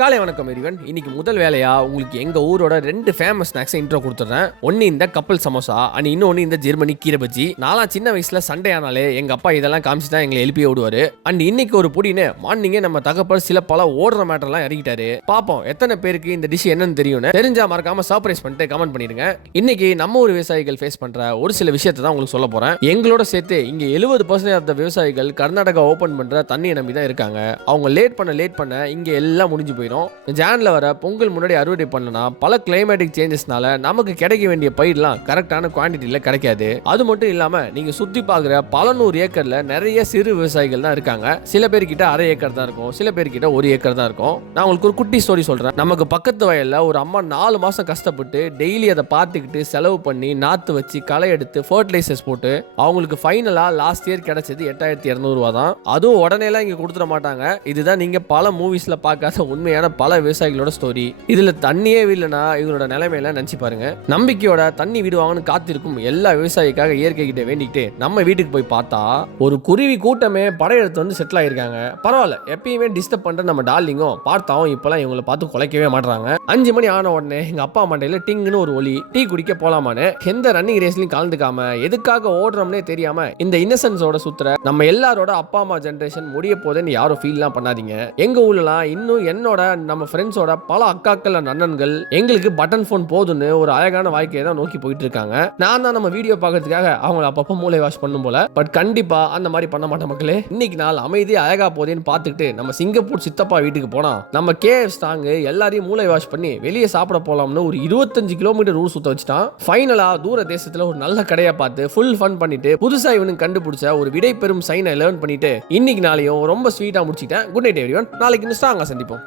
காலை வணக்கம் எரிவன். இன்னைக்கு முதல் வேலையா உங்களுக்கு எங்க ஊரோட 2 ஃபேமஸ் ஸ்நாக்ஸ் இன்ட்ரோ கொடுத்துறேன். ஒன்னு இந்த கப்பல் சமோசா அண்ட் இன்னொன்னு இந்த ஜெர்மனி கீரை பஜ்ஜி. நாலாம் சின்ன வயசுல சண்டே ஆனாலே எங்க அப்பா இதெல்லாம் காமிச்சு தான் எங்களை எழுப்பி விடுவாரு. அண்ட் இன்னைக்கு ஒரு புடின்னு மார்னிங்கே நம்ம தகப்பல் சில பல ஓடுற மேட்டர்லாம் இறக்கிட்டாரு. பாப்போம் எத்தனை பேருக்கு இந்த டிஷ் என்னன்னு தெரியும்னு. தெரிஞ்சா மறக்காம சர்ப்ரைஸ் பண்ணிட்டு கமெண்ட் பண்ணிடுங்க. இன்னைக்கு நம்ம ஒரு விவசாயிகள் ஃபேஸ் பண்ற ஒரு சில விஷயத்தை தான் உங்களுக்கு சொல்ல போறேன். எங்களோட சேர்த்து இங்க 70% ஆஃப் த விவசாயிகள் கர்நாடகா ஓபன் பண்ற தண்ணியை நம்பி தான் இருக்காங்க. அவங்க லேட் பண்ண இங்க எல்லாம் முடிஞ்சு போயிடும். ஜான்ல வர பொங்கல் முன்னாடி அறுவடை பண்ணனா பல கிளைமேட்டிக் சேஞ்சஸ்னால நமக்கு கிடைக்க வேண்டிய பயிர்லாம் கரெக்டான குவான்டிட்டியில கிடைக்காது. அது மட்டும் இல்லாம நீங்க சுத்தி பார்க்குற பல நூறு ஏக்கர்ல நிறைய சிறு விவசாயிகள் தான் இருக்காங்க. சில பேர் கிட்ட அரை ஏக்கர் தான் இருக்கும், சில பேர் கிட்ட 1 ஏக்கர் தான் இருக்கும். நான் உங்களுக்கு ஒரு குட்டி ஸ்டோரி சொல்றேன். நமக்கு பக்கத்து வயல்ல ஒரு அம்மா 4 மாசம் கஷ்டப்பட்டு டெய்லி அதை பார்த்துக்கிட்டு செலவு பண்ணி நாத்து வச்சு களை எடுத்து ஃபர்டிலைசர்ஸ் போட்டு அவங்களுக்கு ஃபைனலா லாஸ்ட் இயர் கிடைச்சது 8200 ரூபா தான். அதுவும் உடனே எல்லாம் இங்க கொடுத்துட மாட்டாங்க. இதுதான் நீங்க பல மூவிஸ்ல பார்க்காத உண்மையான பல விவசாயிகளோட ஸ்டோரி. இதுல தண்ணியே இல்லைன்னா இவங்களோட நிலைமையில நினைச்சு பாருங்க. நம்பிக்கையோட தண்ணி விடுவாங்கன்னு காத்திருக்கும் எல்லா விவசாயிக்காக இயற்கை கிட்ட வேண்டிக்கிட்டு நம்ம வீட்டுக்கு போய் பார்த்தா ஒரு குருவி கூட்டமே படையெடுத்து வந்து செட்டில் ஆயிருக்காங்க. பரவாயில்ல, எப்பயுமே டிஸ்டர்ப் பண்ற நம்ம டார்லிங்கும் பார்த்தாவும் இப்பெல்லாம் இவங்களை பார்த்து குலைக்கவே மாட்டாங்க. 5 மணி ஆன உடனே எங்க அப்பா மண்டையில டிங்னு ஒரு ஒலி. டீ குடிக்க போலாமான்னு எந்த ரன்னிங் ரேஸ்லயும் கலந்துக்காம எதுக்காக ஓடுறோம்னே தெரியாம இந்த இன்னசென்ஸோட சுத்துற நம்ம எல்லாரோட அப்பா அம்மா ஜெனரேஷன் முடிய போதேன்னு யாரும் ஃபீல்லாம் பண்ணாதீங்க. எங்க ஊர்லாம் இன்னும் என்னோட நம்ம ஃப்ரெண்ட்ஸோட பல அக்காக்கள் அண்ணன்கள் எங்களுக்கு பட்டன் போன் போதுன்னு ஒரு அழகான வாழ்க்கையை தான் நோக்கி போயிட்டு இருக்காங்க. நான் தான் நம்ம வீடியோ பார்க்கறதுக்காக அவங்கள அப்பப்போ மூளை வாஷ் பண்ணும் போல. பட் கண்டிப்பா அந்த மாதிரி பண்ண மாட்டேன் மக்களே. இன்னைக்கு நாள் அமைதி அழகா போதேன்னு பார்த்துக்கிட்டு நம்ம சிங்கப்பூர் சித்தப்பா வீட்டுக்கு போனா நம்ம கேஎஃப் ஸ்டாங்கு எல்லாரையும் மூளை வாஷ் பண்ணி வெளியே சாப்பிட போலாம்னு ஒரு 25 கிலோமீட்டர் ரூட் சுத்த வச்சுட்டான். ஃபைனலா தூர தேசத்துல ஒரு நல்ல கடையா பார்த்து ஃபுல் ஃபன் பண்ணிட்டு புதுசா இவனுக்கு கண்டுபிடிச்ச ஒரு விடை பெறும் சைனை லேர்ன் பண்ணிட்டு இன்னைக்கு நாளையும் ரொம்ப ஸ்வீட்டா முடிச்சிட்டேன். Good night everyone. நாளைக்கு ஸ்ட்ராங்கா சந்திப்போம்.